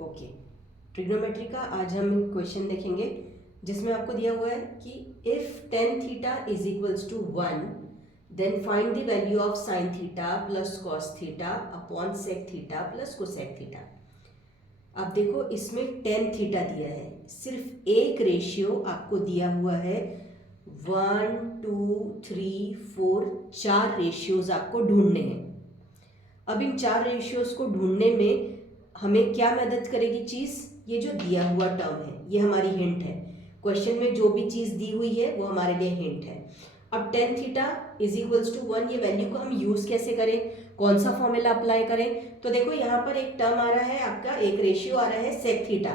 Okay, trigonometry का आज हम क्वेश्चन देखेंगे जिसमें आपको दिया हुआ है कि if tan theta is equals to 1 then find the value of sin theta plus cos theta upon sec theta plus cosec theta. अब देखो इसमें टेन थीटा दिया है, सिर्फ एक रेशियो आपको दिया हुआ है। 1 2 3 4 चार रेशियोज आपको ढूंढने हैं। अब इन चार रेशियोज को ढूंढने में हमें क्या मदद करेगी चीज़, ये जो दिया हुआ टर्म है ये हमारी हिंट है। क्वेश्चन में जो भी चीज़ दी हुई है वो हमारे लिए हिंट है। अब tan theta is equals to 1 ये वैल्यू को हम यूज़ कैसे करें, कौन सा फॉर्मूला अप्लाई करें। तो देखो यहाँ पर एक टर्म आ रहा है आपका, एक रेशियो आ रहा है सेक थीटा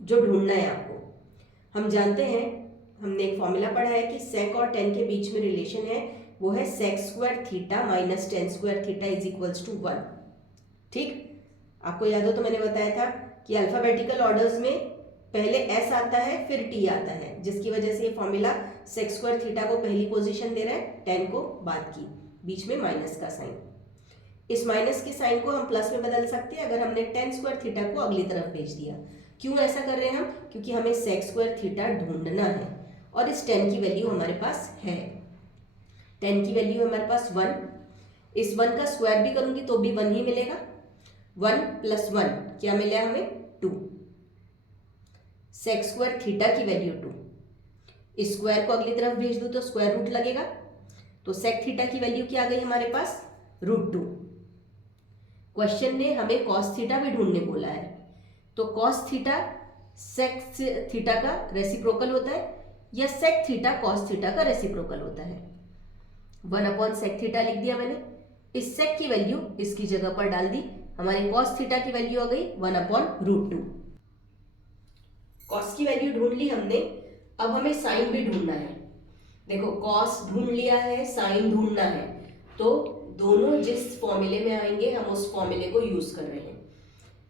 जो ढूंढना है आपको। हम जानते हैं, हमने एक फॉर्मूला पढ़ा है कि सेक और टेन के बीच में रिलेशन है, वो है sec square theta minus tan square theta is equals to 1। ठीक, आपको याद हो तो मैंने बताया था कि अल्फाबेटिकल ऑर्डर्स में पहले एस आता है फिर टी आता है, जिसकी वजह से ये फॉर्मूला सेक स्क्वायर थीटा को पहली पोजीशन दे रहा है, टेन को बाद की, बीच में माइनस का साइन। इस माइनस के साइन को हम प्लस में बदल सकते हैं अगर हमने टेन स्क्वायर थीटा को अगली तरफ भेज दिया। क्यों ऐसा कर रहे हैं हम, क्योंकि हमें सेक स्क्वायर थीटा ढूंढना है और इस टेन की वैल्यू हमारे पास है। टेन की वैल्यू हमारे पास 1, इस 1 का स्क्वायर भी करूंगी तो भी 1 ही मिलेगा। 1 प्लस 1 क्या मिला हमें, 2। सेक स्क्वायर थीटा की वैल्यू 2, इस स्क्वायर को अगली तरफ भेज दूं तो स्क्वायर रूट लगेगा, तो सेक थीटा की वैल्यू क्या आ गई हमारे पास, √2। क्वेश्चन ने हमें कॉस थीटा भी ढूंढने बोला है, तो कॉस थीटा सेक थीटा का रेसिप्रोकल होता है या सेक थीटा कॉस थीटा का रेसिप्रोकल होता है। 1 अपॉन सेक थीटा लिख दिया मैंने, इस सेक की वैल्यू इसकी जगह पर डाल दी, हमारी कॉस थीटा की वैल्यू आ गई 1 अपॉन √2। कॉस की वैल्यू ढूंढ ली हमने, अब हमें साइन भी ढूंढना है। देखो कॉस ढूंढ लिया है, साइन ढूंढना है, तो दोनों जिस फॉर्मूले में आएंगे हम उस फॉर्मूले को यूज कर रहे हैं।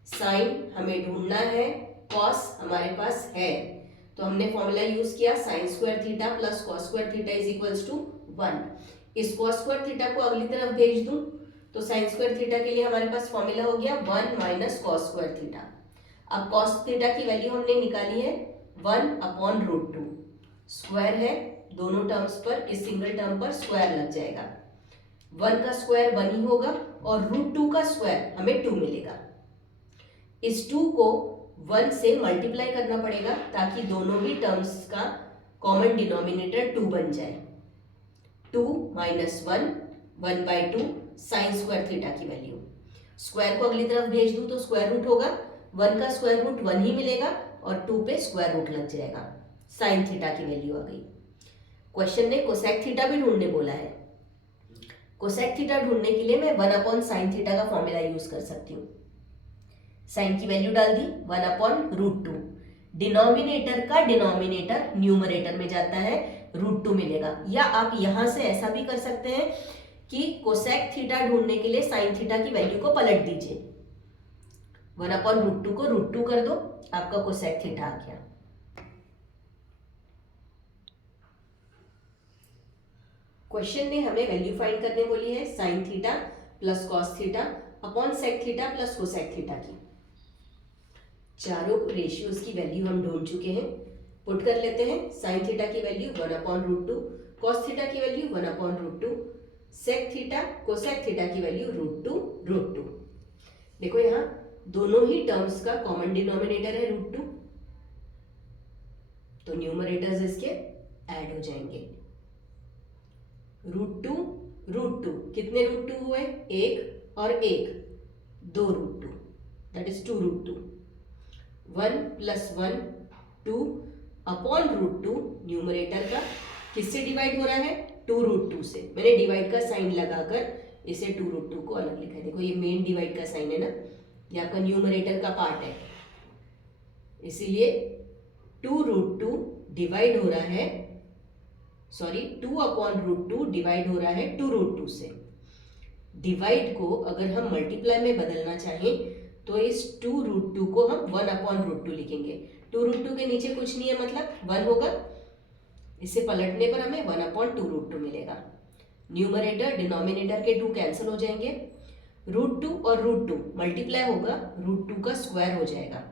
साइन हमें ढूंढना है, कॉस हमारे पास है, तो हमने फॉर्मूला यूज किया sin square theta plus cos square theta is equals to 1। इस कॉस स्क्वायर थीटा को अगली तरफ भेज दूं तो साइन स्क्वायर थीटा के लिए हमारे पास फॉर्मूला हो गया 1 माइनस कॉस स्क्वायर थीटा। अब कॉस थीटा की वैल्यू हमने निकाली है 1 अपॉन √2, स्क्वायर है दोनों टर्म्स पर, इस सिंगल टर्म पर स्क्वायर लग जाएगा। 1 का स्क्वायर 1 ही होगा और √2 का स्क्वायर हमें 2 मिलेगा। इस 2 को 1 से मल्टीप्लाई करना पड़ेगा ताकि दोनों ही टर्म्स का कॉमन डिनोमिनेटर 2 बन जाए। 2 माइनस 1, 1/2 साइन स्क्वायर थीटा की वैल्यू, स्क्वायर को अगली तरफ भेज दूं तो स्क्वायर रूट होगा, 1 का स्क्वायर रूट 1 ही मिलेगा और 2 पे स्क्वायर रूट लग जाएगा, साइन थीटा की वैल्यू आ गई। क्वेश्चन ने कोसेक थीटा भी ढूंढने बोला है, कोसेक थीटा ढूंढने के लिए मैं 1 अपॉन साइन थीटा का फॉर्मूला यूज कर सकती हूँ। साइन की वैल्यू डाल दी 1 अपॉन √2, डिनोमिनेटर का डिनोमिनेटर न्यूमरेटर में जाता है, √2 मिलेगा। या आप यहां से ऐसा भी कर सकते हैं कि कोसेक थीटा ढूंढने के लिए साइन थीटा की वैल्यू को पलट दीजिए, 1 अपॉन √2 को √2 कर दो, आपका कोसेक थीटा आ गया। क्वेश्चन ने हमें वैल्यू फाइंड करने बोली है sin theta plus cos theta upon sec theta plus cosec theta की। चारों रेशियोज की वैल्यू हम ढूंढ चुके हैं, पुट कर लेते हैं। साइन थीटा की वैल्यू 1 अपॉन √2, कॉस थीटा की value 1 upon √2, sec theta cosec theta की वैल्यू √2। देखो यहाँ दोनों ही टर्म्स का कॉमन डिनोमिनेटर है √2, तो न्यूमरेटर्स इसके ऐड हो जाएंगे। √2 कितने √2 हुए, 1 और 1, 2 √2, that is 2 √2। 1 plus 1 2 upon √2, numerator का किससे डिवाइड हो रहा है, 2 √2 से। मैंने डिवाइड का साइन लगाकर इसे 2 √2 को अलग लिखा है। देखो ये मेन डिवाइड का साइन है ना, ये आपका न्यूमरेटर का पार्ट है, इसीलिए 2 √2 डिवाइड हो रहा है, सॉरी 2 अपॉन √2 डिवाइड हो रहा है 2 √2 से। डिवाइड को अगर हम मल्टीप्लाई में बदलना चाहें तो इस 2 √2 को हम 1 अपॉन √2 लिखेंगे। 2 √2 के नीचे कुछ नहीं है, मतलब 1 होगा, इसे पलटने पर हमें 1 अपॉन 2 √2 मिलेगा। न्यूमरेटर डिनोमिनेटर के 2 कैंसिल हो जाएंगे, रूट 2 और रूट 2 मल्टीप्लाई होगा, रूट 2 का स्क्वायर हो जाएगा,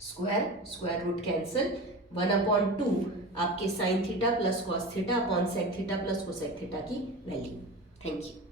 स्क्वायर रूट कैंसिल, 1/2 आपके sin theta plus cos theta upon sec theta plus cosec theta की वैल्यू। Thank you.